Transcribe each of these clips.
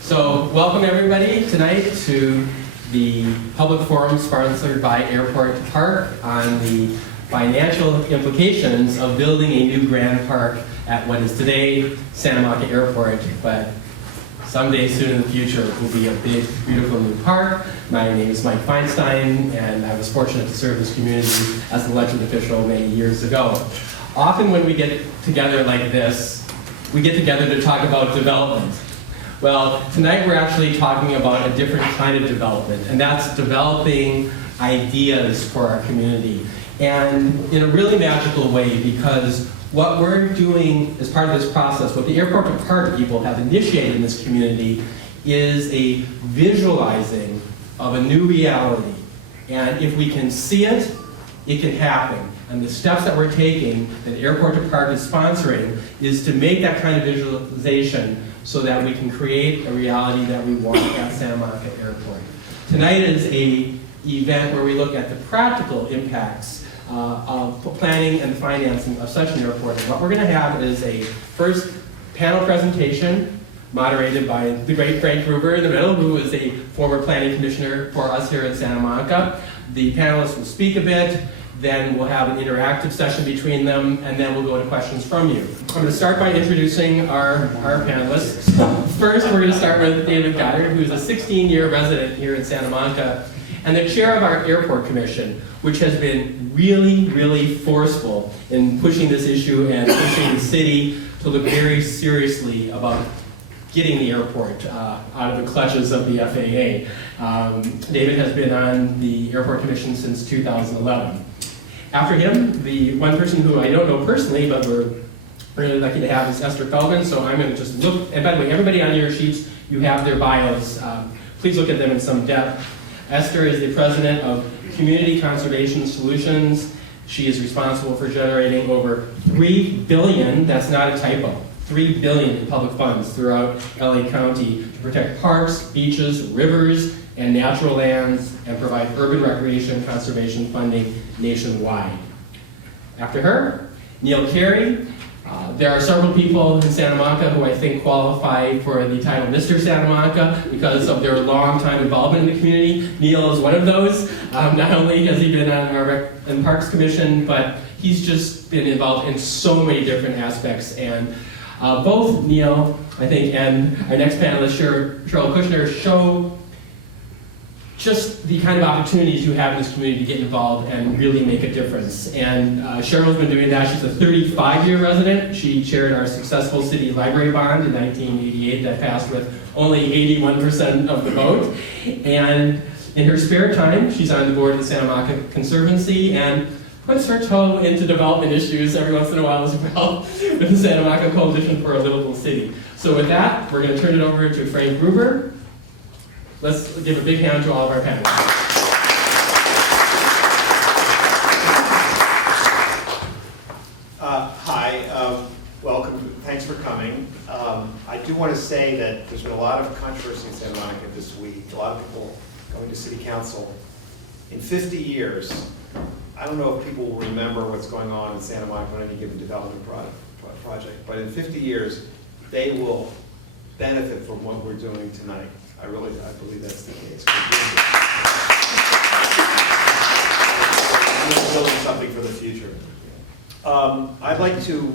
So, welcome everybody tonight to the public forum sponsored by Airport2Park on the financial implications of building a new grand park at what is today Santa Monica Airport, but someday soon in the future it will be a big, beautiful new park. My name is Mike Feinstein, and I was fortunate to serve this community as an elected official many years ago. Often when we get together like this, we get together to talk about development. Well, tonight we're actually talking about a different kind of development, and that's developing ideas for our community. And in a really magical way, because what we're doing as part of this process, what the Airport2Park people have initiated in this community, is a visualizing of a new reality. And if we can see it, it can happen. And the steps that we're taking, that Airport2Park is sponsoring, is to make that kind of visualization so that we can create a reality that we want at Santa Monica Airport. Tonight is an event where we look at the practical impacts of planning and financing of such an airport. And what we're going to have is a first panel presentation moderated by the great Frank Gruber in the middle, who is a former planning commissioner for us here in Santa Monica. The panelists will speak a bit, then we'll have an interactive session between them, and then we'll go to questions from you. I'm going to start by introducing our panelists. First, we're going to start with David Goddard, who's a 16-year resident here in Santa Monica, and the chair of our Airport Commission, which has been really, really forceful in pushing this issue and pushing the city to look very seriously about getting the airport out of the clutches of the FAA. David has been on the Airport Commission since 2011. After him, the one person who I don't know personally, but we're really lucky to have is Esther Feldman, so I'm going to just look, and by the way, everybody on your sheets, you have their bios. Please look at them in some depth. Esther is the president of Community Conservation Solutions. She is responsible for generating over $3 billion, that's not a typo, $3 billion in public funds throughout LA County to protect parks, beaches, rivers, and natural lands, and provide urban recreation conservation funding nationwide. After her, Neil Carey. There are several people in Santa Monica who I think qualify for the title Mr. Santa Monica because of their long-time involvement in the community. Neil is one of those. Not only has he been on our Rec and Parks Commission, but he's just been involved in so many different aspects. And both Neil, I think, and our next panelist, Cheryl Kushner, show just the kind of opportunities you have in this community to get involved and really make a difference. And Cheryl's been doing that. She's a 35-year resident. She chaired our successful city library bond in 1988 that passed with only 81% of the vote. And in her spare time, she's on the board of the Santa Monica Conservancy and puts her toe into development issues every once in a while as well with the Santa Monica Coalition for a Livable City. So with that, we're going to turn it over to Frank Gruber. Let's give a big hand to all of our panelists. Hi, welcome. Thanks for coming. I do want to say that there's been a lot of controversy in Santa Monica this week. A lot of people going to City Council. In 50 years, I don't know if people will remember what's going on in Santa Monica on any given development project, but in 50 years, they will benefit from what we're doing tonight. I believe that's the case. We're building something for the future. I'd like to,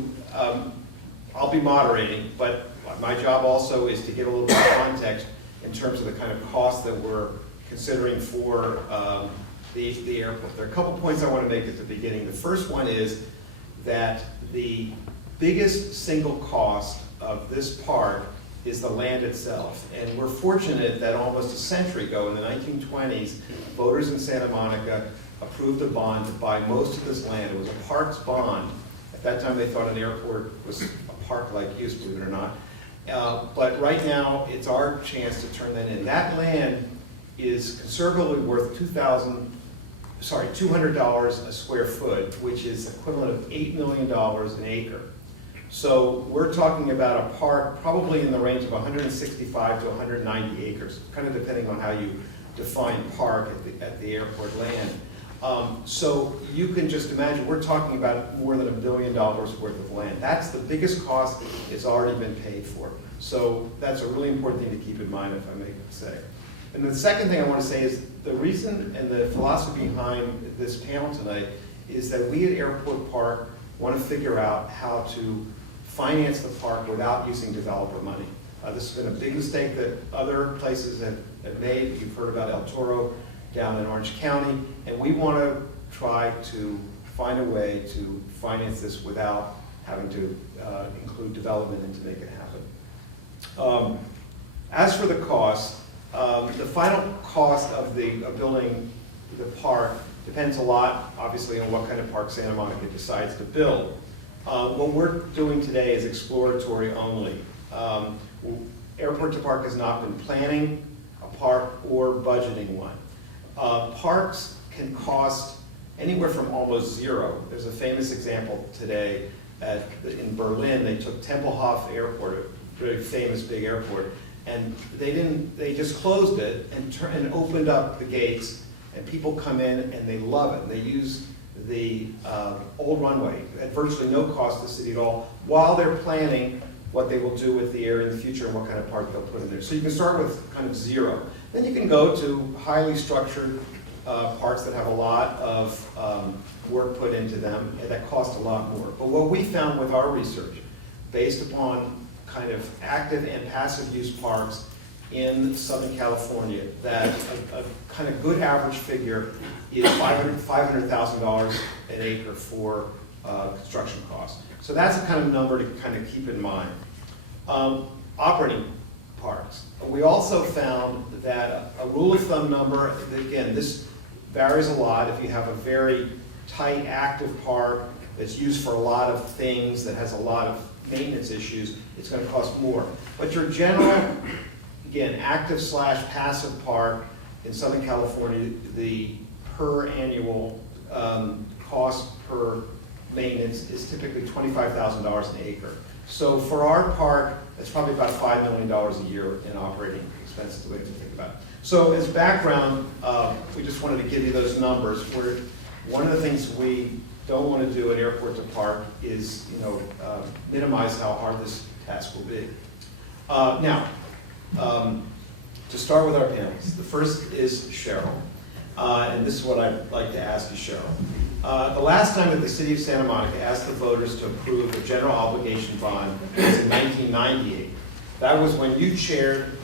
I'll be moderating, but my job also is to get a little bit of context in terms of the kind of costs that we're considering for the airport. There are a couple points I want to make at the beginning. The first one is that the biggest single cost of this park is the land itself. And we're fortunate that almost a century ago, in the 1920s, voters in Santa Monica approved a bond to buy most of this land. It was a parks bond. At that time, they thought an airport was a park-like use, believe it or not. But right now, it's our chance to turn that in. That land is conservatively worth $200 a square foot, which is equivalent of $8 million an acre. So we're talking about a park probably in the range of 165 to 190 acres, kind of depending on how you define park at the airport land. So you can just imagine, we're talking about more than $1 billion worth of land. That's the biggest cost. It's already been paid for. So that's a really important thing to keep in mind, if I may say. And the second thing I want to say is the reason and the philosophy behind this panel tonight is that we at Airport Park want to figure out how to finance the park without using developer money. This has been a big mistake that other places have made. You've heard about El Toro down in Orange County, and we want to try to find a way to finance this without having to include development and to make it happen. As for the cost, the final cost of building the park depends a lot, obviously, on what kind of park Santa Monica decides to build. What we're doing today is exploratory only. Airport2Park has not been planning a park or budgeting one. Parks can cost anywhere from almost zero. There's a famous example today in Berlin. They took Tempelhof Airport, a very famous big airport, and they just closed it and opened up the gates, and people come in and they love it. They use the old runway at virtually no cost to the city at all, while they're planning what they will do with the area in the future and what kind of park they'll put in there. So you can start with kind of zero. Then you can go to highly structured parks that have a lot of work put into them and that cost a lot more. But what we found with our research, based upon kind of active and passive use parks in Southern California, that a kind of good average figure is $500,000 an acre for construction costs. So that's a kind of number to kind of keep in mind. Operating parks. We also found that a rule of thumb number, again, this varies a lot. If you have a very tight, active park that's used for a lot of things, that has a lot of maintenance issues, it's going to cost more. But your general, again, active/passive park in Southern California, the per annual cost per maintenance is typically $25,000 an acre. So for our park, it's probably about $5 million a year in operating expenses, the way to think about it. So as background, we just wanted to give you those numbers. One of the things we don't want to do at Airport2Park is, minimize how hard this task will be. Now, to start with our panels, the first is Cheryl. And this is what I'd like to ask you, Cheryl. The last time that the city of Santa Monica asked the voters to approve a general obligation bond was in 1998. That was when you chaired,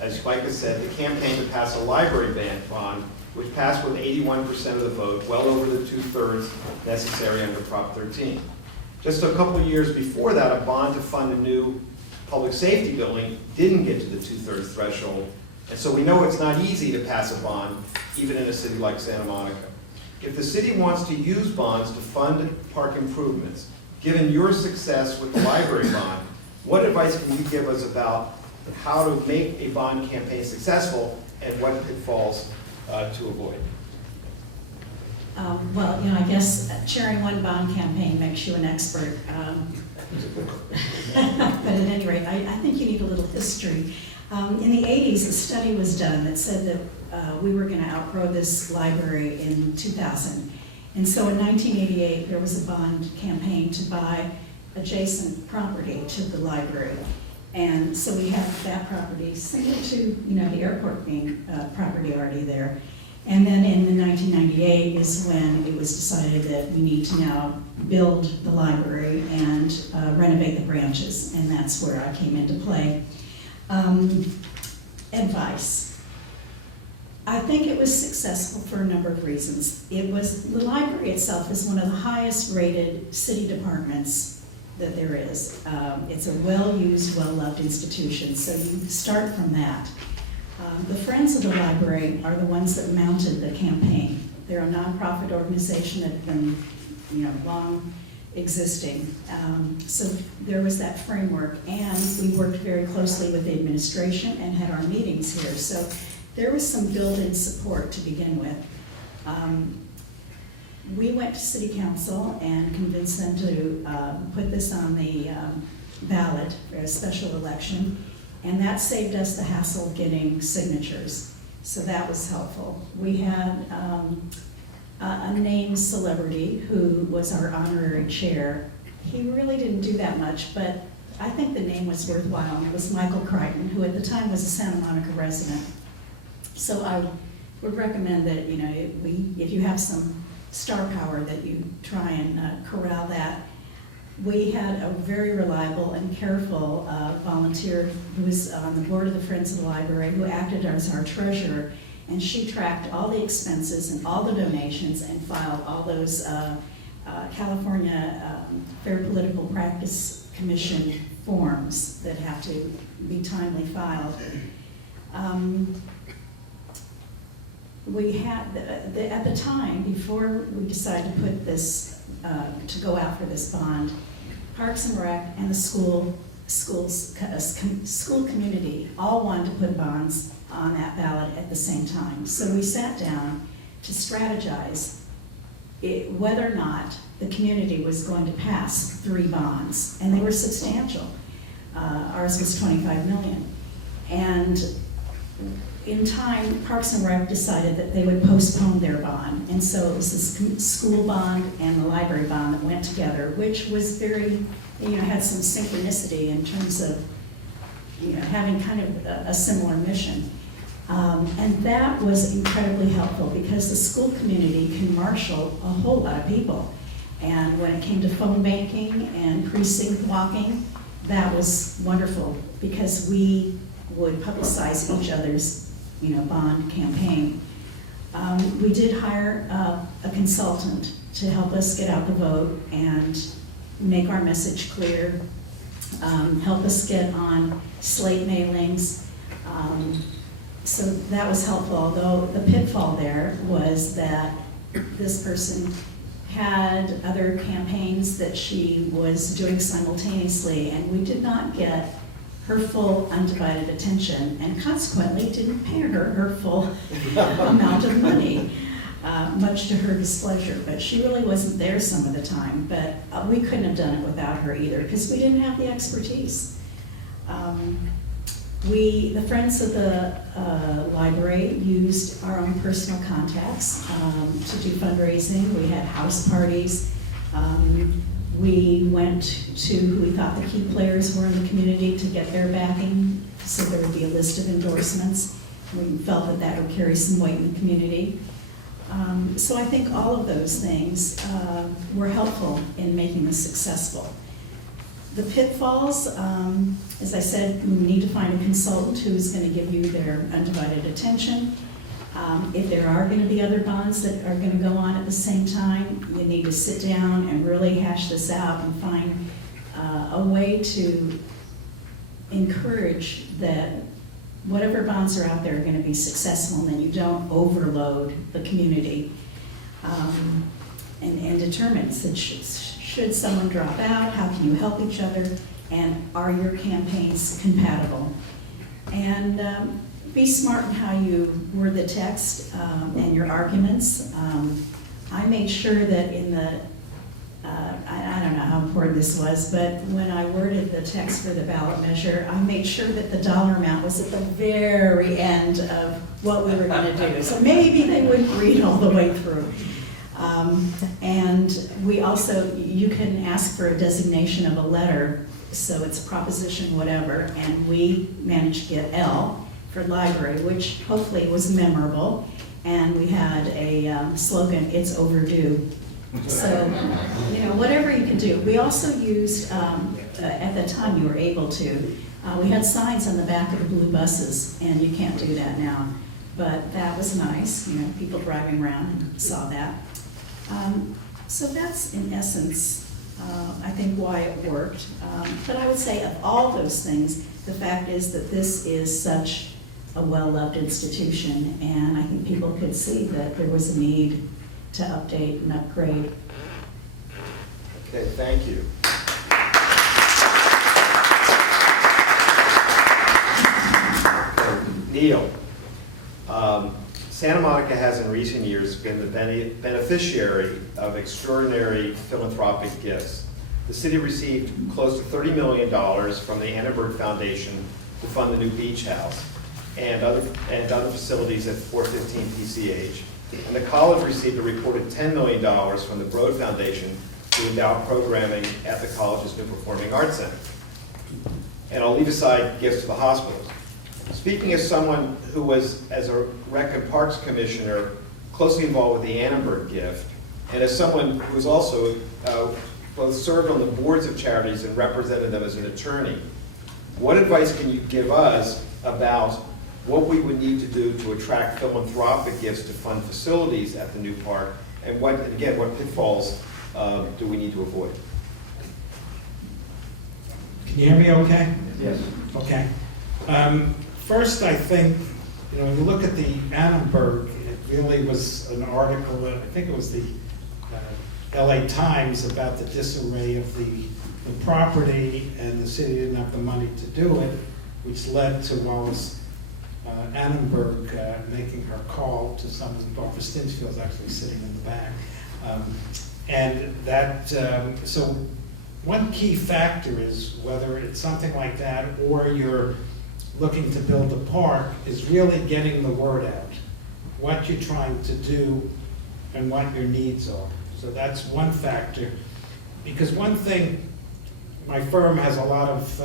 as Micah said, the campaign to pass a library bond, which passed with 81% of the vote, well over the 2/3 necessary under Prop 13. Just a couple of years before that, a bond to fund a new public safety building didn't get to the 2/3 threshold. And so we know it's not easy to pass a bond, even in a city like Santa Monica. If the city wants to use bonds to fund park improvements, given your success with the library bond, what advice can you give us about how to make a bond campaign successful and what pitfalls to avoid? Well, I guess chairing one bond campaign makes you an expert. But at any rate, I think you need a little history. In the 80s, a study was done that said that we were going to outgrow this library in 2000. And so in 1988, there was a bond campaign to buy adjacent property to the library. And so we have that property similar to, the airport being property already there. And then in 1998 is when it was decided that we need to now build the library and renovate the branches, and that's where I came into play. Advice. I think it was successful for a number of reasons. The library itself is one of the highest rated city departments that there is. It's a well-used, well-loved institution, so you start from that. The Friends of the Library are the ones that mounted the campaign. They're a nonprofit organization that have been, long existing. So there was that framework, and we worked very closely with the administration and had our meetings here. So there was some built-in support to begin with. We went to City Council and convinced them to put this on the ballot for a special election. And that saved us the hassle of getting signatures. So that was helpful. We had a named celebrity who was our honorary chair. He really didn't do that much, but I think the name was worthwhile, and it was Michael Crichton, who at the time was a Santa Monica resident. So I would recommend that, you know, if you have some star power, that you try and corral that. We had a very reliable and careful volunteer who was on the board of the Friends of the Library, who acted as our treasurer, and she tracked all the expenses and all the donations and filed all those California Fair Political Practice Commission forms that have to be timely filed. We had, at the time, before we decided to put this, to go out for this bond, Parks and Rec and the school community all wanted to put bonds on that ballot at the same time. So we sat down to strategize whether or not the community was going to pass 3 bonds, and they were substantial. Ours was $25 million. And in time, Parks and Rec decided that they would postpone their bond. And so it was this school bond and the library bond that went together, which was very, you know, had some synchronicity in terms of, you know, having kind of a similar mission. And that was incredibly helpful because the school community can marshal a whole lot of people. And when it came to phone banking and precinct walking, that was wonderful because we would publicize each other's, you know, bond campaign. We did hire a consultant to help us get out the vote and make our message clear, help us get on slate mailings. So that was helpful, although the pitfall there was that this person had other campaigns that she was doing simultaneously, and we did not get her full undivided attention, and consequently didn't pay her full amount of money, much to her displeasure. But she really wasn't there some of the time, but we couldn't have done it without her either, because we didn't have the expertise. The Friends of the Library used our own personal contacts to do fundraising. We had house parties. We went to who we thought the key players were in the community to get their backing, so there would be a list of endorsements. We felt that that would carry some weight in the community. So I think all of those things were helpful in making this successful. The pitfalls, as I said, we need to find a consultant who's going to give you their undivided attention. If there are going to be other bonds that are going to go on at the same time, you need to sit down and really hash this out and find a way to encourage that whatever bonds are out there are going to be successful, and then you don't overload the community, and determine that should someone drop out, how can you help each other, and are your campaigns compatible? And be smart in how you word the text and your arguments. I made sure that in the, I don't know how important this was, but when I worded the text for the ballot measure, I made sure that the dollar amount was at the very end of what we were going to do. So maybe they wouldn't read all the way through. And we also, you can ask for a designation of a letter, so it's proposition whatever, and we managed to get L for library, which hopefully was memorable, and we had a slogan, "It's overdue." So, you know, whatever you can do. We also used, at the time you were able to, we had signs on the back of the blue buses, and you can't do that now, but that was nice, you know, people driving around saw that. So that's in essence, I think, why it worked. But I would say of all those things, the fact is that this is such a well-loved institution, and I think people could see that there was a need to update and upgrade. Okay, thank you. Okay, Neil, Santa Monica has in recent years been the beneficiary of extraordinary philanthropic gifts. The city received close to $30 million from the Annenberg Foundation to fund the new beach house and other facilities at 415 PCH. And the college received a reported $10 million from the Broad Foundation to endow programming at the college's new Performing Arts Center. And I'll leave aside gifts to the hospitals. Speaking as someone who was, as a Rec and Parks Commissioner, closely involved with the Annenberg gift, and as someone who was also both served on the boards of charities and represented them as an attorney, what advice can you give us about what we would need to do to attract philanthropic gifts to fund facilities at the new park, and what pitfalls do we need to avoid? Can you hear me okay? Yes. Okay. First, I think, when you look at the Annenberg, it really was an article, I think it was the LA Times, about the disarray of the property, and the city didn't have the money to do it, which led to Wallace Annenberg making her call to someone, Barbara Stinchfield's actually sitting in the back. And that, so one key factor is whether it's something like that or you're looking to build a park, is really getting the word out, what you're trying to do and what your needs are. So that's one factor. Because one thing, my firm has a lot of,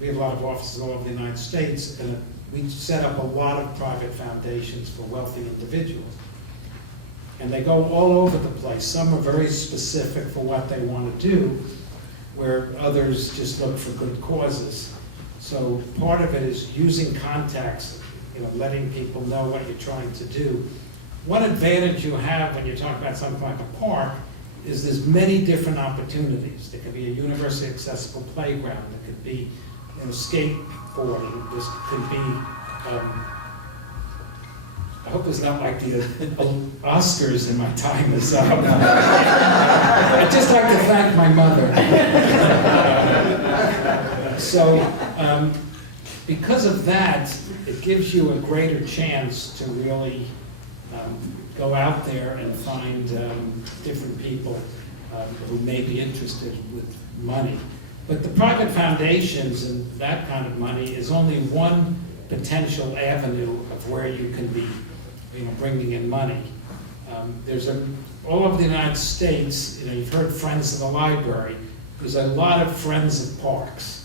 we have a lot of offices all over the United States, and we set up a lot of private foundations for wealthy individuals. And they go all over the place. Some are very specific for what they want to do, where others just look for good causes. So part of it is using contacts, letting people know what you're trying to do. One advantage you have when you're talking about something like a park is there's many different opportunities. There could be a university accessible playground. There could be skateboarding. This could be, I hope it's not like the Oscars and my time is up. I'd just like to thank my mother. So, because of that, it gives you a greater chance to really go out there and find different people who may be interested with money. But the private foundations and that kind of money is only one potential avenue of where you can be bringing in money. There's all over the United States, you've heard Friends of the Library. There's a lot of Friends of Parks.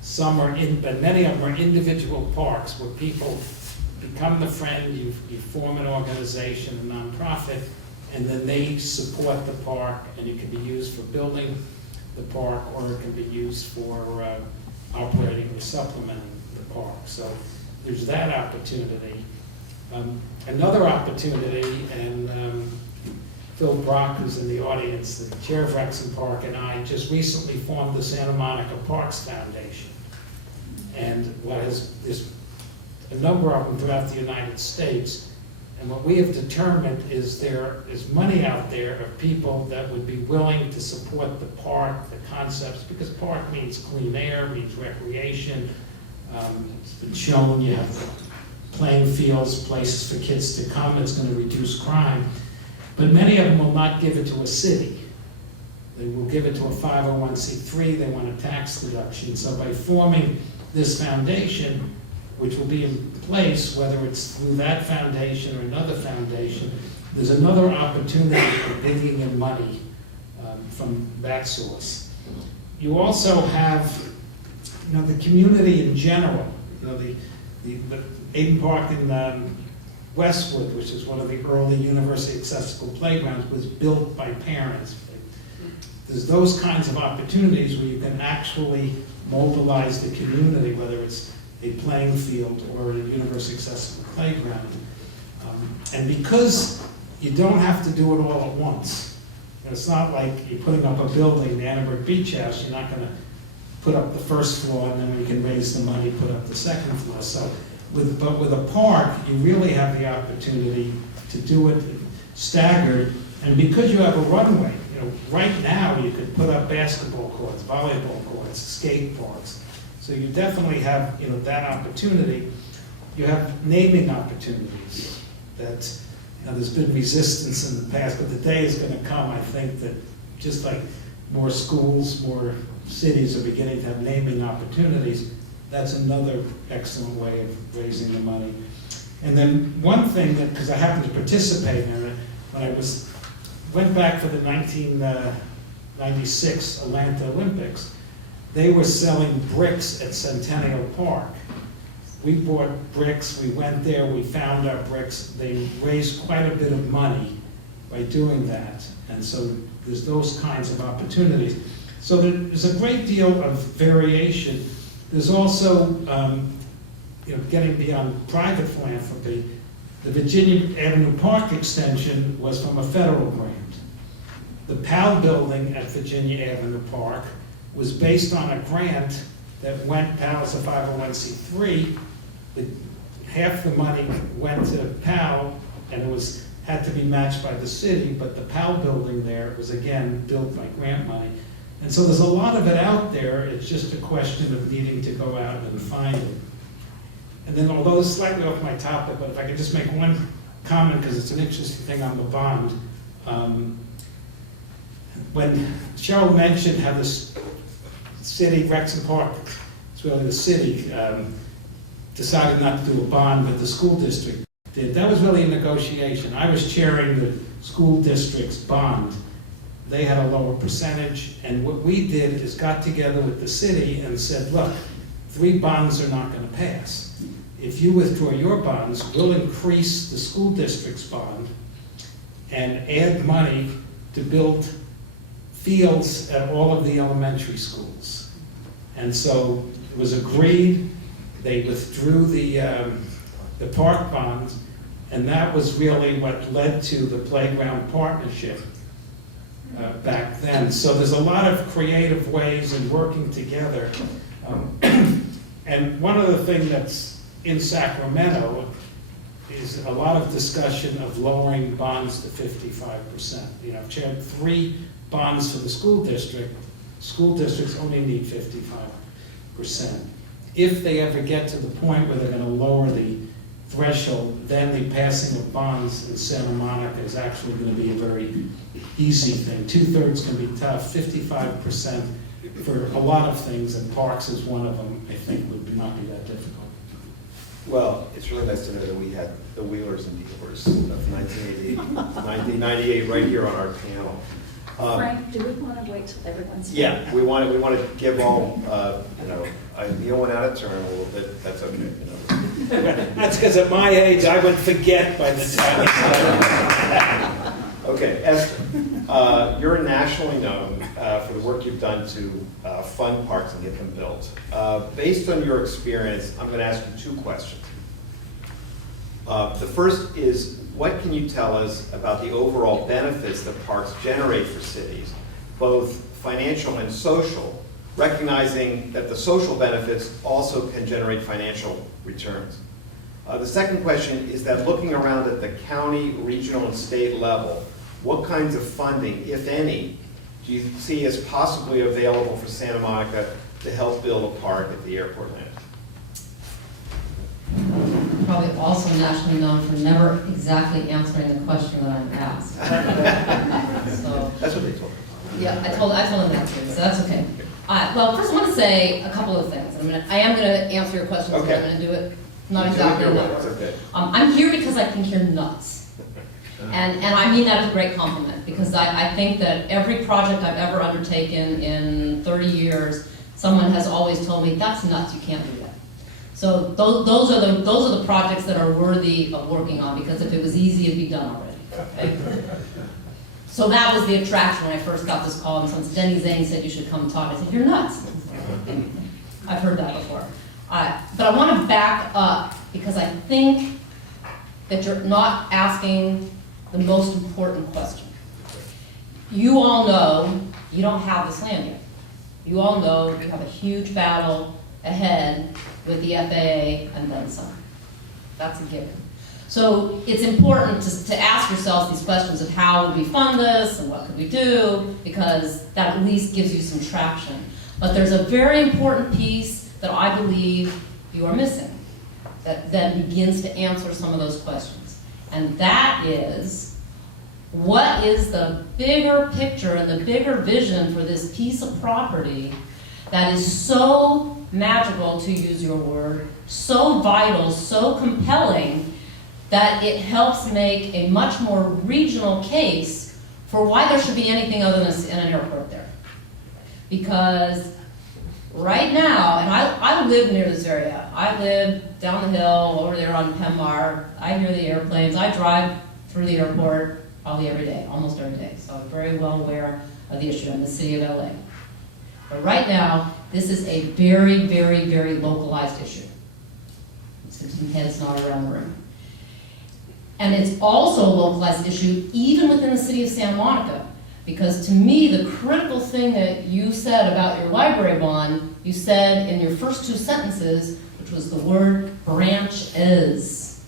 Some are but many of them are individual parks where people become the friend, you form an organization, a nonprofit, and then they support the park, and it can be used for building the park, or it can be used for operating or supplementing the park. So there's that opportunity. Another opportunity, and Phil Brock, who's in the audience, the chair of Rexham Park, and I just recently formed the Santa Monica Parks Foundation. And there's a number of them throughout the United States. And what we have determined is there is money out there of people that would be willing to support the park, the concepts, because park means clean air, means recreation. It's been shown you have playing fields, places for kids to come, it's going to reduce crime. But many of them will not give it to a city. They will give it to a 501c3, they want a tax deduction. So by forming this foundation, which will be in place, whether it's through that foundation or another foundation, there's another opportunity for bringing in money from that source. You also have, the community in general. The Aiden Park in Westwood, which is one of the early university accessible playgrounds, was built by parents. There's those kinds of opportunities where you can actually mobilize the community, whether it's a playing field or a university accessible playground. And because you don't have to do it all at once. It's not like you're putting up a building, the Annenberg Beach House, you're not going to put up the first floor and then when you can raise the money, put up the second floor. So, but with a park, you really have the opportunity to do it staggered. And because you have a runway, right now you could put up basketball courts, volleyball courts, skate parks. So you definitely have, that opportunity. You have naming opportunities that, there's been resistance in the past, but the day is going to come, I think, that just like more schools, more cities are beginning to have naming opportunities, that's another excellent way of raising the money. And then one thing that, because I happened to participate in it, when I went back for the 1996 Atlanta Olympics, they were selling bricks at Centennial Park. We bought bricks, we went there, we found our bricks. They raised quite a bit of money by doing that. And so there's those kinds of opportunities. So there's a great deal of variation. There's also, getting beyond private philanthropy, the Virginia Avenue Park extension was from a federal grant. The PAL building at Virginia Avenue Park was based on a grant that went, PAL is a 501c3, half the money went to PAL, and it had to be matched by the city, but the PAL building there was again built by grant money. And so there's a lot of it out there, it's just a question of needing to go out and find it. And then, although it's slightly off my topic, but if I could just make one comment, because it's an interesting thing on the bond. When Cheryl mentioned how this city, Rexham Park, it's really the city, decided not to do a bond, but the school district did. That was really a negotiation. I was chairing the school district's bond. They had a lower percentage, and what we did is got together with the city and said, look, 3 bonds are not going to pass. If you withdraw your bonds, we'll increase the school district's bond and add money to build fields at all of the elementary schools. And so it was agreed. They withdrew the park bonds, and that was really what led to the playground partnership back then. So there's a lot of creative ways in working together. And one other thing that's in Sacramento is a lot of discussion of lowering bonds to 55%. I've chaired 3 bonds for the school district. School districts only need 55%. If they ever get to the point where they're going to lower the threshold, then the passing of bonds in Santa Monica is actually going to be a very easy thing. 2/3 can be tough. 55% for a lot of things, and parks is one of them, I think would not be that difficult. Well, it's really nice to know that we had the Wheelers and Dealers of 1998 right here on our panel. Frank, do we want to wait till everyone's? Yeah, we want to give all, Neil went out of turn a little bit, that's okay. That's because at my age, I would forget by the time. Okay, Esther, you're nationally known for the work you've done to fund parks and get them built. Based on your experience, I'm going to ask you 2 questions. The first is, what can you tell us about the overall benefits that parks generate for cities, both financial and social, recognizing that the social benefits also can generate financial returns? The second question is that looking around at the county, regional, and state level, what kinds of funding, if any, do you see as possibly available for Santa Monica to help build a park at the airport land? Probably also nationally known for never exactly answering the question that I'm asked. So, That's what they told me. yeah, I told him that too, so that's okay. Well, first I want to say a couple of things. I am going to answer your questions, Okay. but I'm going to do it not You do it exactly your in way, that it's order. okay. I'm here because I think you're nuts. And I mean that as a great compliment, because I think that every project I've ever undertaken in 30 years, someone has always told me, that's nuts, you can't do that. So those are the projects that are worthy of working on, because if it was easy, it'd be done already. Okay? So that was the attraction when I first got this call, and since Denny Zane said you should come talk, I said, you're nuts. I've heard that before. But I want to back up, because I think that you're not asking the most important question. You all know you don't have this land yet. You all know you have a huge battle ahead with the FAA and then some. That's a given. So it's important to ask yourselves these questions of how would we fund this and what could we do, because that at least gives you some traction. But there's a very important piece that I believe you are missing that begins to answer some of those questions. And that is, what is the bigger picture and the bigger vision for this piece of property that is so magical, to use your word, so vital, so compelling, that it helps make a much more regional case for why there should be anything other than an airport there. Because right now, and I live near this area. I live down the hill over there on Penmar. I hear the airplanes. I drive through the airport probably every day, almost every day. So I'm very well aware of the issue in the city of LA. But right now, this is a very, very, very localized issue. 16 heads not around the room. And it's also a localized issue even within the city of Santa Monica. Because to me, the critical thing that you said about your library bond, you said in your first two sentences, which was the word branches.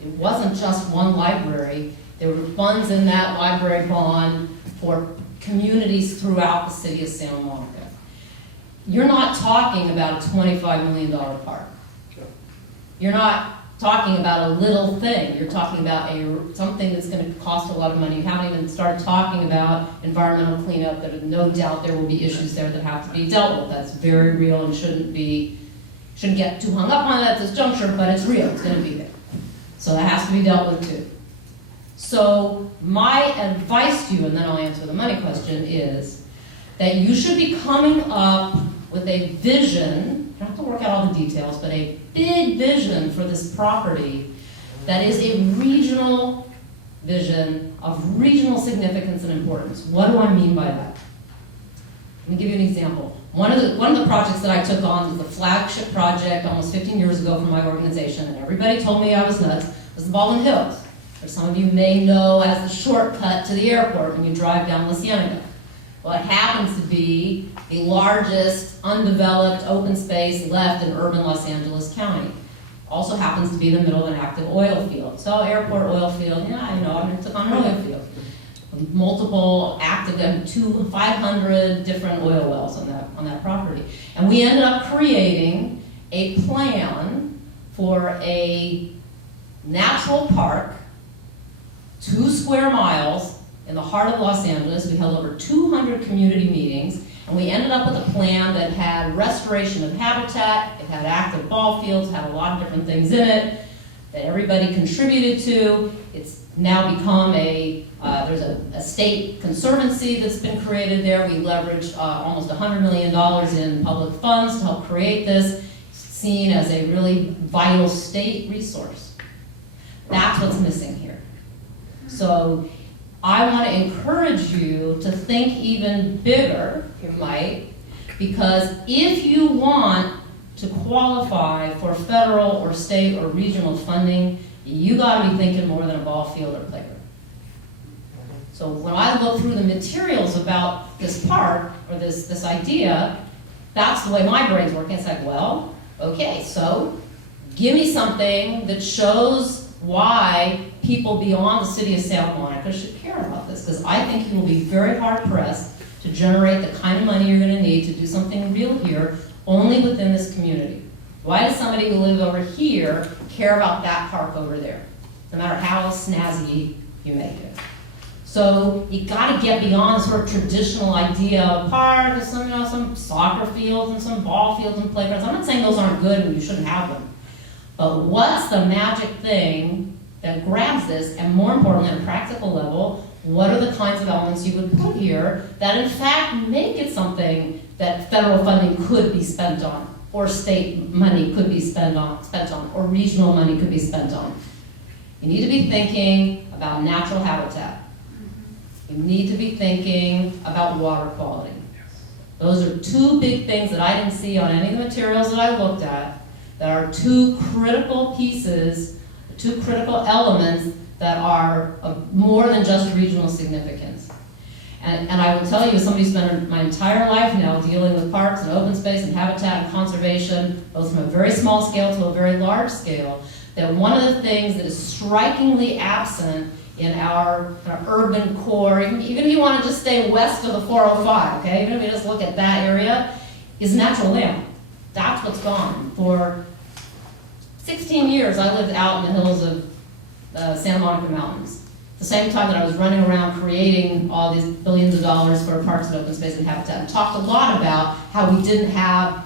It wasn't just one library. There were funds in that library bond for communities throughout the city of Santa Monica. You're not talking about a $25 million park. You're not talking about a little thing. You're talking about something that's going to cost a lot of money. You haven't even started talking about environmental cleanup. That no doubt there will be issues there that have to be dealt with. That's very real and shouldn't get too hung up on that at this juncture, but it's real. It's going to be there. So that has to be dealt with too. So my advice to you, and then I'll answer the money question, is that you should be coming up with a vision. You don't have to work out all the details, but a big vision for this property that is a regional vision of regional significance and importance. What do I mean by that? Let me give you an example. One of the projects that I took on was the flagship project almost 15 years ago from my organization, and everybody told me I was nuts, was the Baldwin Hills, which some of you may know as the shortcut to the airport when you drive down La Cienega. Well, it happens to be the largest undeveloped open space left in urban Los Angeles County. Also happens to be in the middle of an active oil field. So airport oil field, yeah, I know, I took on an oil field. Multiple active, 500 different oil wells on that property. And we ended up creating a plan for a natural park, 2 square miles, in the heart of Los Angeles. We held over 200 community meetings, and we ended up with a plan that had restoration of habitat, it had active ball fields, had a lot of different things in it that everybody contributed to. It's now become there's a state conservancy that's been created there. We leveraged almost $100 million in public funds to help create this, seen as a really vital state resource. That's what's missing here. So I want to encourage you to think even bigger, if you might, because if you want to qualify for federal or state or regional funding, you got to be thinking more than a ball field or playground. So when I look through the materials about this park or this idea, that's the way my brain's working. It's like, well, okay, so give me something that shows why people beyond the city of Santa Monica should care about this, because I think you will be very hard-pressed to generate the kind of money you're going to need to do something real here only within this community. Why does somebody who lives over here care about that park over there, no matter how snazzy you make it? So you got to get beyond the sort of traditional idea of a park, there's some soccer fields and some ball fields and playgrounds. I'm not saying those aren't good and you shouldn't have them, but what's the magic thing that grabs this, and more importantly, on a practical level, what are the kinds of elements you would put here that in fact make it something that federal funding could be spent on, or state money could be spent on, or regional money could be spent on? You need to be thinking about natural habitat. You need to be thinking about water quality. Those are 2 big things that I didn't see on any of the materials that I looked at that are 2 critical pieces, 2 critical elements that are of more than just regional significance. And I will tell you, as somebody who spent my entire life now dealing with parks and open space and habitat and conservation, both from a very small scale to a very large scale, that one of the things that is strikingly absent in our urban core, even if you want to just stay west of the 405, okay, even if you just look at that area, is natural land. That's what's gone. For 16 years, I lived out in the hills of Santa Monica Mountains. At the same time that I was running around creating all these billions of dollars for parks and open space and habitat, and talked a lot about how we didn't have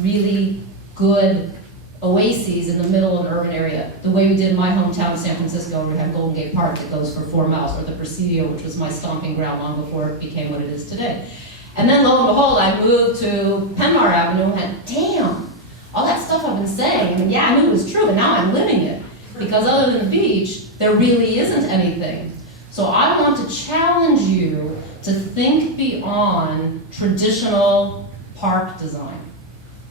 really good oases in the middle of an urban area, the way we did in my hometown of San Francisco, where we have Golden Gate Park that goes for 4 miles, or the Presidio, which was my stomping ground long before it became what it is today. And then lo and behold, I moved to Penmar Avenue and went, damn, all that stuff I've been saying, I mean, yeah, I knew it was true, but now I'm living it. Because other than the beach, there really isn't anything. So I want to challenge you to think beyond traditional park design.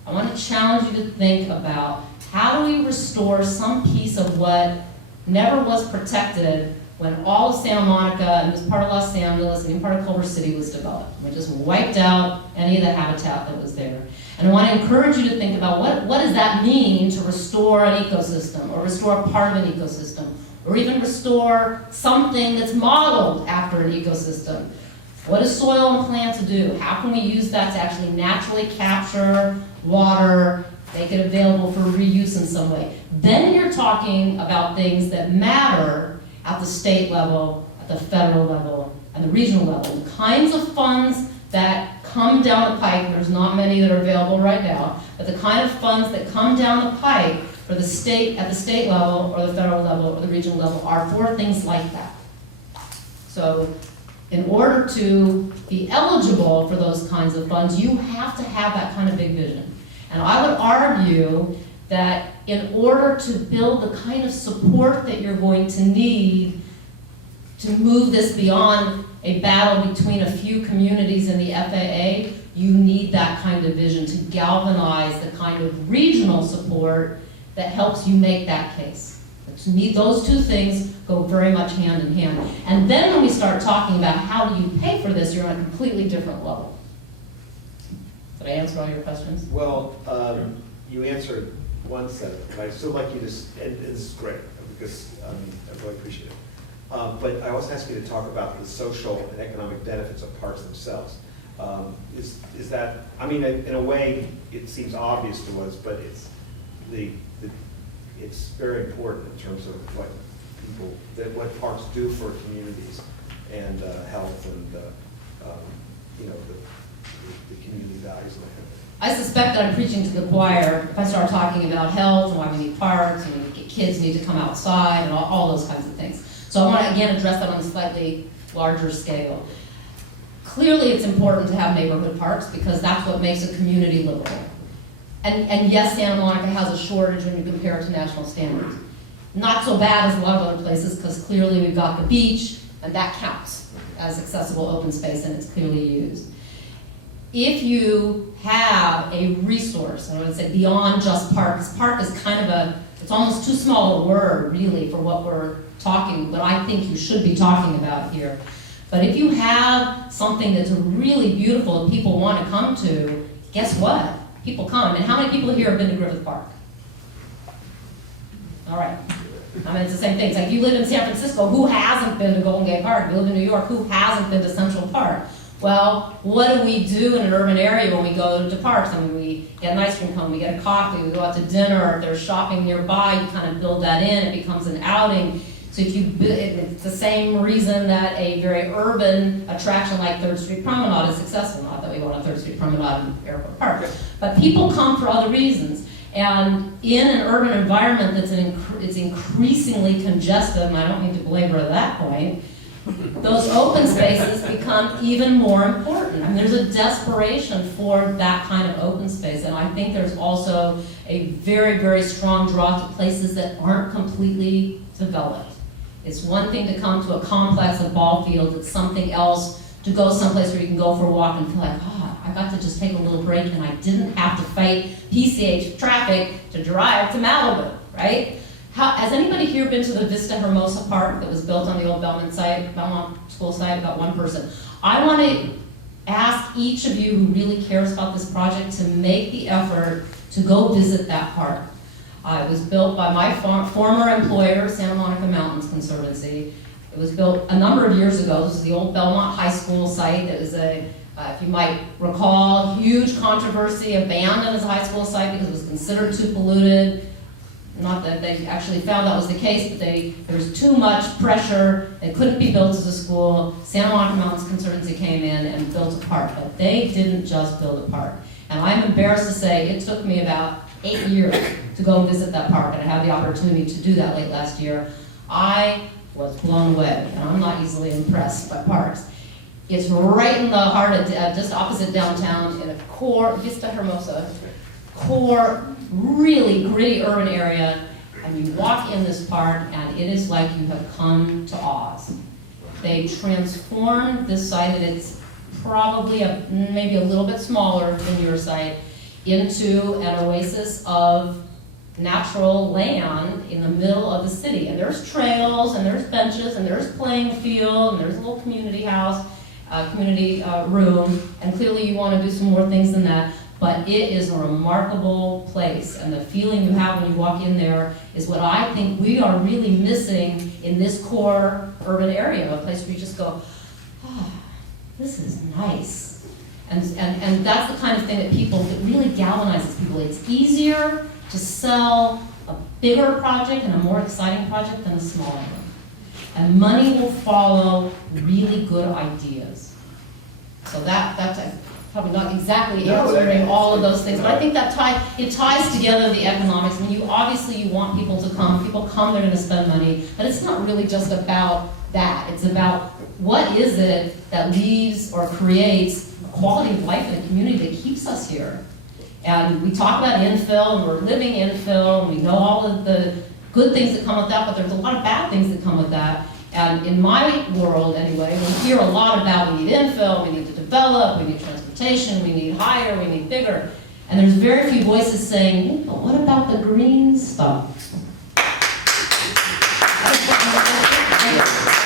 I want to challenge you to think about how do we restore some piece of what never was protected when all of Santa Monica and this part of Los Angeles and even part of Culver City was developed. We just wiped out any of the habitat that was there. And I want to encourage you to think about what does that mean to restore an ecosystem, or restore a part of an ecosystem, or even restore something that's modeled after an ecosystem. What does soil and plants do? How can we use that to actually naturally capture water, make it available for reuse in some way? Then you're talking about things that matter at the state level, at the federal level, and the regional level. The kinds of funds that come down the pike, there's not many that are available right now, but the kind of funds that come down the pike for the state, at the state level, or the federal level, or the regional level, are for things like that. So in order to be eligible for those kinds of funds, you have to have that kind of big vision. And I would argue that in order to build the kind of support that you're going to need to move this beyond a battle between a few communities in the FAA, you need that kind of vision to galvanize the kind of regional support that helps you make that case. To me, those two things go very much hand in hand. And then when we start talking about how do you pay for this, you're on a completely different level. Did I answer all your questions? Well, you answered one set, but I'd still like you to, and this is great, because I really appreciate it. But I also ask you to talk about the social and economic benefits of parks themselves. Is that, I mean, in a way, it seems obvious to us, but it's very important in terms of what what parks do for communities and health and the community values and that kind of thing. I suspect that I'm preaching to the choir if I start talking about health and why we need parks and kids need to come outside and all those kinds of things. So I want to again address that on a slightly larger scale. Clearly it's important to have neighborhood parks because that's what makes a community livable. And yes, Santa Monica has a shortage when you compare it to national standards. Not so bad as a lot of other places because clearly we've got the beach and that counts as accessible open space and it's clearly used. If you have a resource, and I would say beyond just parks, park is kind of it's almost too small a word really for what we're talking, but I think you should be talking about here. But if you have something that's really beautiful that people want to come to, guess what? People come. And how many people here have been to Griffith Park? All right. I mean, it's the same thing. It's like you live in San Francisco, who hasn't been to Golden Gate Park? You live in New York, who hasn't been to Central Park? Well, what do we do in an urban area when we go to parks? I mean, we get an ice cream cone, we get a coffee, we go out to dinner, if there's shopping nearby, you kind of build that in, it becomes an outing. So if you, it's the same reason that a very urban attraction like 3rd Street Promenade is successful. Not that we go on 3rd Street Promenade in Airport Park, but people come for other reasons. And in an urban environment that's it's increasingly congested, and I don't mean to belabor that point, those open spaces become even more important. I mean, there's a desperation for that kind of open space, and I think there's also a very, very strong draw to places that aren't completely developed. It's one thing to come to a complex of ball fields, it's something else to go someplace where you can go for a walk and feel like, I got to just take a little break and I didn't have to fight PCH traffic to drive to Malibu, right? Has anybody here been to the Vista Hermosa Park that was built on the old Belmont School site? About one person. I want to ask each of you who really cares about this project to make the effort to go visit that park. It was built by my former employer, Santa Monica Mountains Conservancy. It was built a number of years ago. This is the old Belmont High School site. It was if you might recall, huge controversy, abandoned as a high school site because it was considered too polluted. Not that they actually found that was the case, but there was too much pressure. It couldn't be built as a school. Santa Monica Mountains Conservancy came in and built a park, but they didn't just build a park. And I'm embarrassed to say it took me about 8 years to to go visit that park, and I had the opportunity to do that late last year. I was blown away, and I'm not easily impressed by parks. It's right in the heart of, just opposite downtown, in a core, Vista Hermosa, core, really gritty urban area, and you walk in this park, and it is like you have come to Oz. They transformed this site, that it's probably maybe a little bit smaller than your site, into an oasis of natural land in the middle of the city. And there's trails, and there's benches, and there's playing field, and there's a little community house, community room, and clearly you want to do some more things than that. But it is a remarkable place, and the feeling you have when you walk in there is what I think we are really missing in this core urban area, a place where you just go, oh, this is nice. And that's the kind of thing that really galvanizes people. It's easier to sell a bigger project and a more exciting project than a smaller one. And money will follow really good ideas. So that's probably not exactly answering all of those things, but I think that it ties together the economics. I mean, obviously you want people to come. People come, they're going to spend money, but it's not really just about that. It's about what is it that leaves or creates a quality of life in the community that keeps us here. And we talk about infill, and we're living infill, and we know all of the good things that come with that, but there's a lot of bad things that come with that. And in my world, anyway, we hear a lot about we need infill, we need to develop, we need transportation, we need higher, we need bigger. And there's very few voices saying, but what about the green stuff?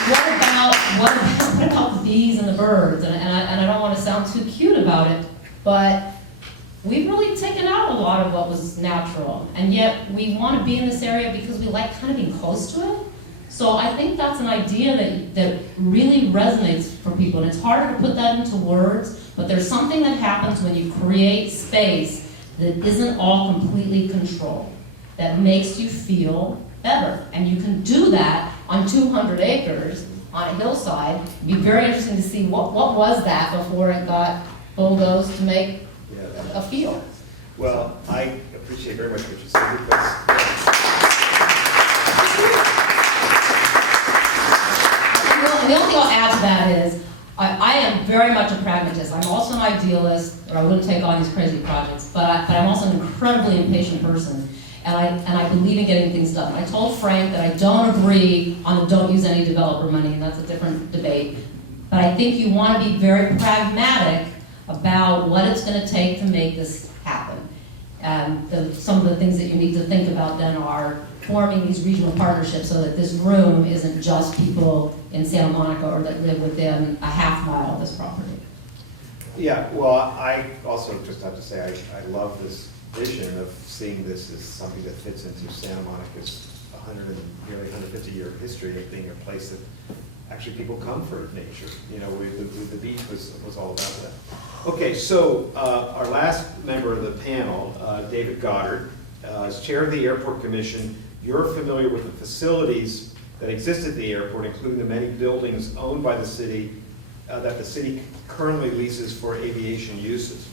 What about the bees and the birds? And I don't want to sound too cute about it, but we've really taken out a lot of what was natural. And yet we want to be in this area because we like kind of being close to it. So I think that's an idea that really resonates for people. And it's harder to put that into words, but there's something that happens when you create space that isn't all completely controlled, that makes you feel better. And you can do that on 200 acres on a hillside. It'd be very interesting to see what was that before it got bulldozed to make a field. Well, I appreciate very much what you said, because and the only thing I'll add to that is, I am very much a pragmatist. I'm also an idealist, or I wouldn't take on these crazy projects, but I'm also an incredibly impatient person, and I believe in getting things done. I told Frank that I don't agree on the don't use any developer money, and that's a different debate. But I think you want to be very pragmatic about what it's going to take to make this happen. And some of the things that you need to think about then are forming these regional partnerships so that this room isn't just people in Santa Monica or that live within a half mile of this property. yeah, well, I also just have to say, I love this vision of seeing this as something that fits into Santa Monica's nearly 150-year history of being a place that actually people come for nature. You know, the beach was all about that. Okay, so our last member of the panel, David Goddard, as chair of the Airport Commission, you're familiar with the facilities that exist at the airport, including the many buildings owned by the city that the city currently leases for aviation uses.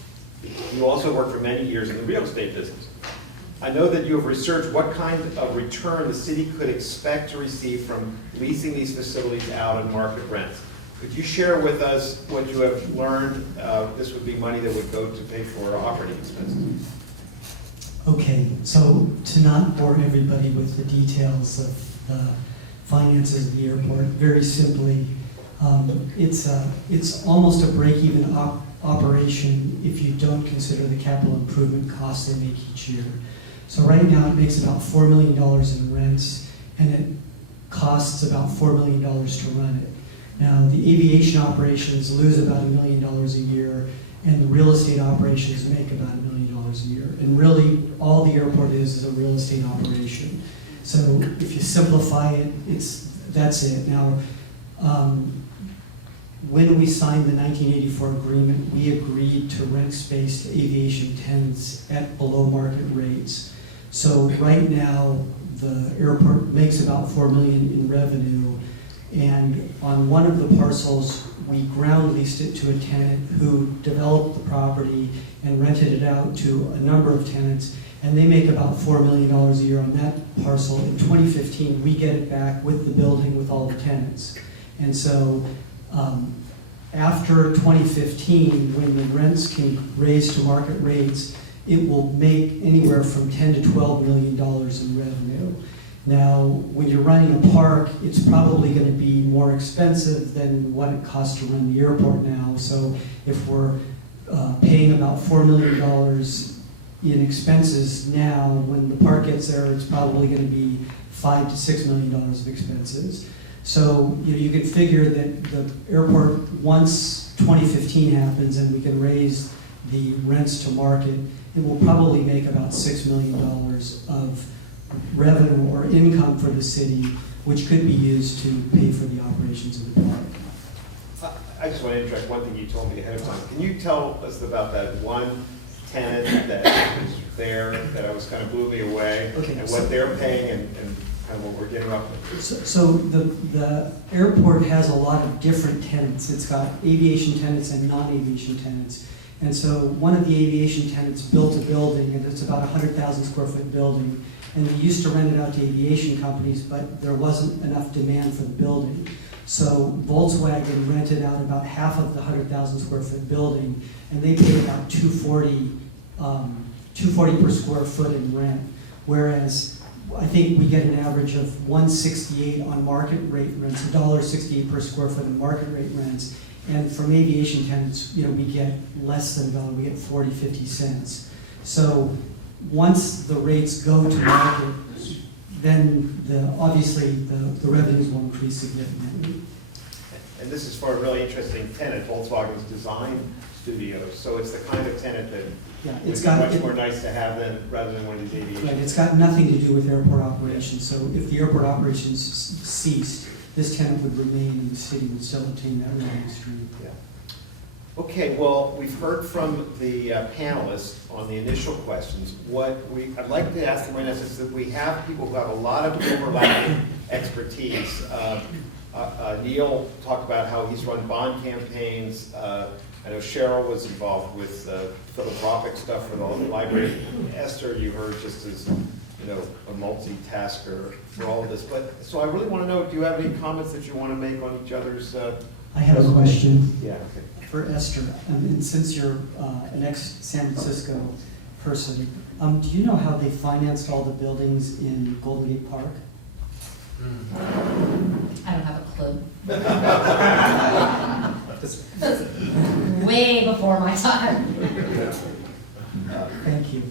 You also worked for many years in the real estate business. I know that you have researched what kind of return the city could expect to receive from leasing these facilities out at market rents. Could you share with us what you have learned? This would be money that would go to pay for operating expenses. Okay, so to not bore everybody with the details of the finances of the airport, very simply, it's almost a break-even operation if you don't consider the capital improvement costs they make each year. So right now it makes about $4 million in rents, and it costs about $4 million to run it. Now the aviation operations lose about $1 million a year, and the real estate operations make about $1 million a year. And really, all the airport is a real estate operation. So if you simplify it, that's it. Now, when we signed the 1984 agreement, we agreed to rent space to aviation tenants at below market rates. So right now, the airport makes about $4 million in revenue, and on one of the parcels, we ground leased it to a tenant who developed the property and rented it out to a number of tenants, and they make about $4 million a year on that parcel. In 2015, we get it back with the building, with all the tenants. And so after 2015, when the rents can raise to market rates, it will make anywhere from $10 to $12 million in revenue. Now, when you're running a park, it's probably going to be more expensive than what it costs to run the airport now. So if we're paying about $4 million in expenses now, when the park gets there, it's probably going to be $5 to $6 million of expenses. So you can figure that the airport, once 2015 happens and we can raise the rents to market, it will probably make about $6 million of revenue or income for the city, which could be used to pay for the operations of the park. I just want to interrupt one thing you told me ahead of time. Can you tell us about that one tenant that was there that I was kind of blew me away, Okay, and so- what they're paying and kind of what we're getting up with? So the airport has a lot of different tenants. It's got aviation tenants and non-aviation tenants. And so one of the aviation tenants built a building, and it's about a 100,000 square foot building. And they used to rent it out to aviation companies, but there wasn't enough demand for the building. So Volkswagen rented out about half of the 100,000 square foot building, and they paid about $240 per square foot in rent. Whereas I think we get an average of $168 on market rate rents, $1.68 per square foot in market rate rents. And from aviation tenants, we get less than $1, we get 40, 50 cents. So once the rates go to market, then obviously the revenues will increase significantly. And this is for a really interesting tenant, Volkswagen's design studios. So it's the kind of tenant that Yeah, would it's be got, much more nice to have than, rather than one of these aviation. right, it's got nothing to do with airport operations. So if the airport operations ceased, this tenant would remain and the city would still obtain that revenue stream. Yeah. Okay, well, we've heard from the panelists on the initial questions. I'd like to ask them right now, is that we have people who have a lot of overlapping expertise. Neil talked about how he's run bond campaigns. I know Cheryl was involved with philanthropic stuff for the library. Esther, you heard just as a multitasker for all of this. But so I really want to know, do you have any comments that you want to make on each other's? I have a question. Yeah. Okay. For Esther, and since you're an ex-San Francisco person, do you know how they financed all the buildings in Golden Gate Park? I don't have a clue. That's way before my time. Thank you.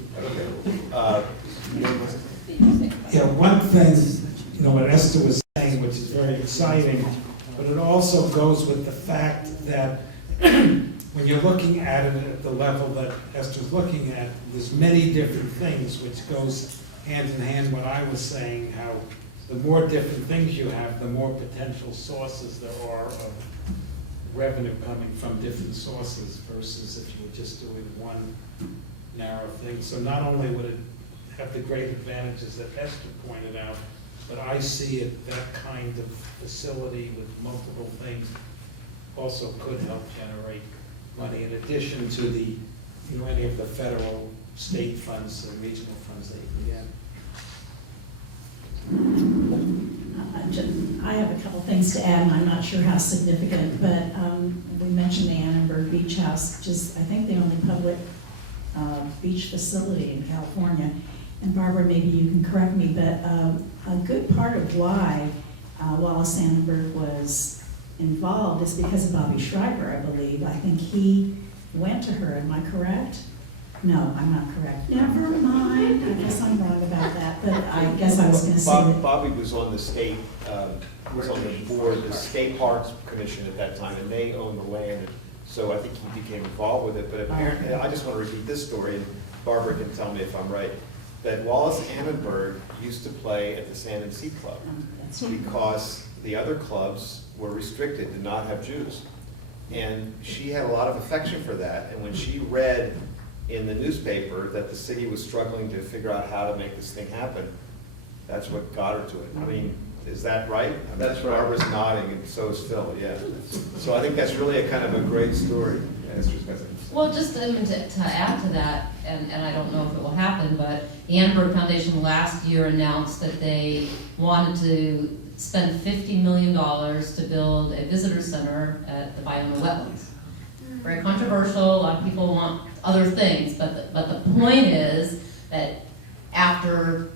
Yeah, one thing, what Esther was saying, which is very exciting, but it also goes with the fact that when you're looking at it at the level that Esther's looking at, there's many different things, which goes hand in hand what I was saying, how the more different things you have, the more potential sources there are of revenue coming from different sources versus if you were just doing one narrow thing. So not only would it have the great advantages that Esther pointed out, but I see it, that kind of facility with multiple things also could help generate money in addition to the, any of the federal, state funds and regional funds that you can get. I have a couple things to add, and I'm not sure how significant, but we mentioned the Annenberg Beach House, which is, I think, the only public beach facility in California. And Barbara, maybe you can correct me, but a good part of why Wallace Annenberg was involved is because of Bobby Schreiber, I believe. I think he went to her, am I correct? No, I'm not correct. Never mind, I guess I'm wrong about that, but I guess I was gonna say that. Bobby was on the state, was on the board, the State Parks Commission at that time, and they owned the land. So I think he became involved with it, but apparently, I just want to repeat this story, and Barbara can tell me if I'm right, that Wallace Annenberg used to play at the Sand and Sea Club because the other clubs were restricted, did not have Jews. And she had a lot of affection for that, and when she read in the newspaper that the city was struggling to figure out how to make this thing happen, that's what got her to it. I mean, is that right? I mean, That's right. Barbara's nodding, and so is Phil, yeah. So I think that's really a kind of a great story. Yeah, Esther's got it. Well, just to add to that, and I don't know if it will happen, but the Annenberg Foundation last year announced that they wanted to spend $50 million to build a visitor center at the Bayona wetlands. Very controversial, a lot of people want other things, but the point is that after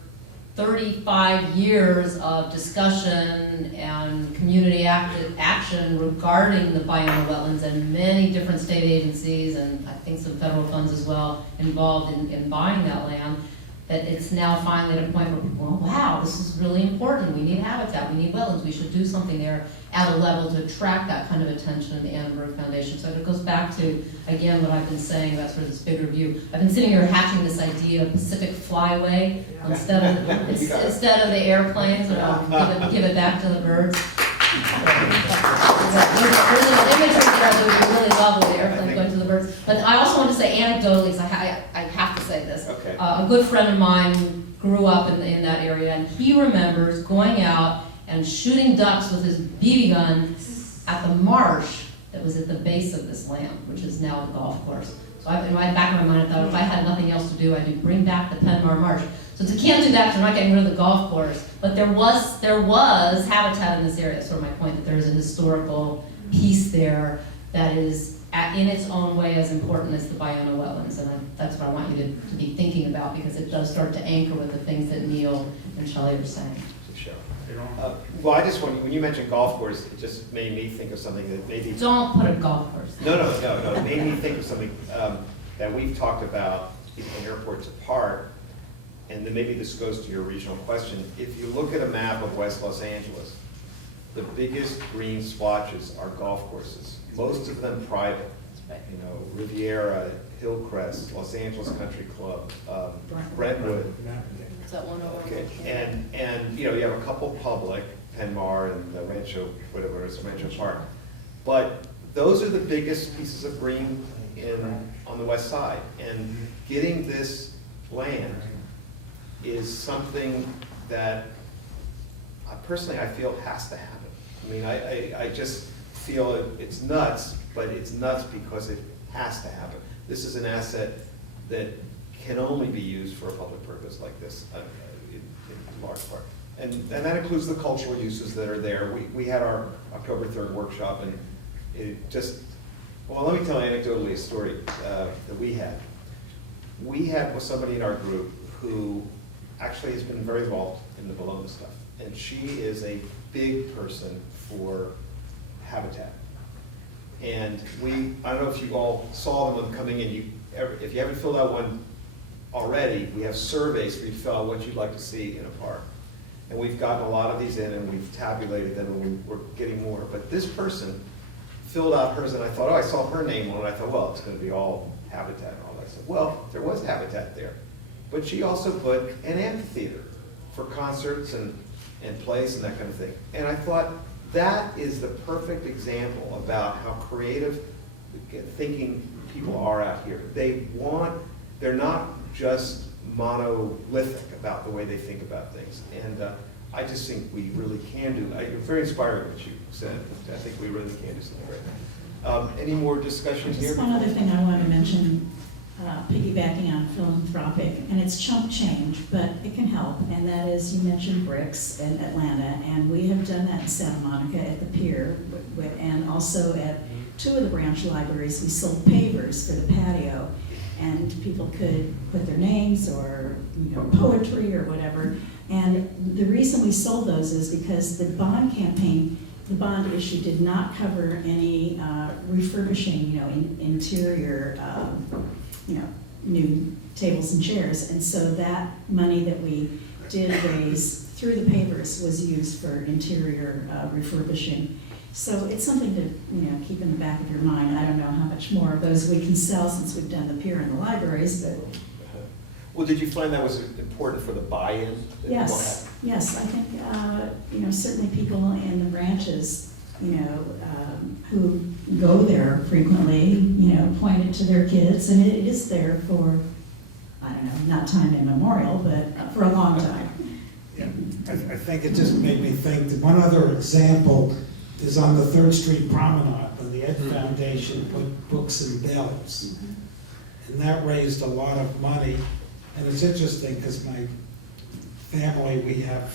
35 years of discussion and community action regarding the Bayona wetlands, and many different state agencies and I think some federal funds as well involved in buying that land, that it's now finally at a point where people go, wow, this is really important. We need habitat, we need wetlands, we should do something there at a level to attract that kind of attention in the Annenberg Foundation. So it goes back to, again, what I've been saying about sort of this bigger view. I've been sitting here hatching this idea of Pacific Flyway instead of the airplanes, and I'll give it back to the birds. There's an imagery there that would be really lovely, the airplane going to the birds. But I also want to say anecdotally, because I have to say this. Okay. A good friend of mine grew up in that area, and he remembers going out and shooting ducks with his BB gun at the marsh that was at the base of this land, which is now the golf course. So in my back of my mind, I thought if I had nothing else to do, I'd bring back the Penmar Marsh. So you can't do that because we're not getting rid of the golf course. But there was habitat in this area. That's sort of my point, that there's a historical piece there that is in its own way as important as the Bayona wetlands. And that's what I want you to be thinking about, because it does start to anchor with the things that Neil and Shelley were saying. Well, I just want, when you mentioned golf course, it just made me think of something that maybe... Don't put a golf course. No, it made me think of something that we've talked about in Airport2Park, and then maybe this goes to your original question. If you look at a map of West Los Angeles, the biggest green splotches are golf courses, most of them private. You know, Riviera, Hillcrest, Los Angeles Country Club, Brentwood. Is that one over? Okay, and you know, you have a couple public, Penmar and the Rancho, whatever it is, Rancho Park. But those are the biggest pieces of green on the west side. And getting this land is something that personally I feel has to happen. I mean, I just feel it's nuts, but it's nuts because it has to happen. This is an asset that can only be used for a public purpose like this in large part. And that includes the cultural uses that are there. We had our October 3rd workshop, and it just, well, let me tell anecdotally a story that we had. We had with somebody in our group who actually has been very involved in the Bologna stuff. And she is a big person for habitat. And I don't know if you all saw them coming in. If you haven't filled out one already, we have surveys for you to fill out what you'd like to see in a park. And we've gotten a lot of these in, and we've tabulated them, and we're getting more. But this person filled out hers, and I thought, oh, I saw her name on it. I thought, well, it's going to be all habitat and all that. I said, well, there was habitat there. But she also put an amphitheater for concerts and plays and that kind of thing. And I thought, that is the perfect example about how creative thinking people are out here. They're not just monolithic about the way they think about things. And I just think we really can do, you're very inspiring what you said. I think we really can do something great. Any more discussions here? Just one other thing I want to mention, piggybacking on philanthropic, and it's chump change, but it can help, and that is, you mentioned bricks in Atlanta, and we have done that in Santa Monica at the pier, and also at 2 of the branch libraries. We sold pavers for the patio, and people could put their names or poetry or whatever. And the reason we sold those is because the bond campaign, the bond issue did not cover any refurbishing, interior, new tables and chairs. And so that money that we did raise through the pavers was used for interior refurbishing. So it's something to keep in the back of your mind. I don't know how much more of those we can sell since we've done the pier and the libraries, but. Well, did you find that was important for the buy-in? Yes, I think, certainly people in the branches, who go there frequently, pointed to their kids, and it is there for, I don't know, not time immemorial, but for a long time. Yeah, I think it just made me think that one other example is on the 3rd Street Promenade, when the Ed Foundation put books and bells. And that raised a lot of money. And it's interesting because my family, we have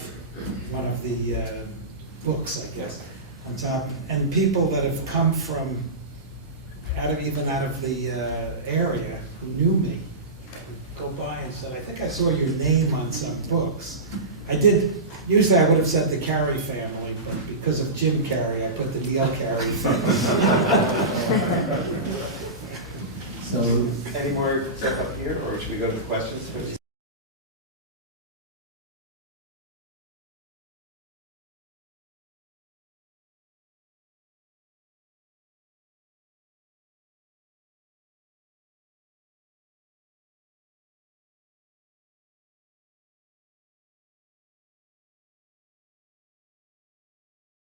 one of the books, I guess, on top. And people that have come from even out of the area who knew me would go by and said, I think I saw your name on some books. I did, usually I would have said the Carey family, but because of Jim Carey, I put the Neil Carey family. So, Any more stuff up here, or should we go to questions?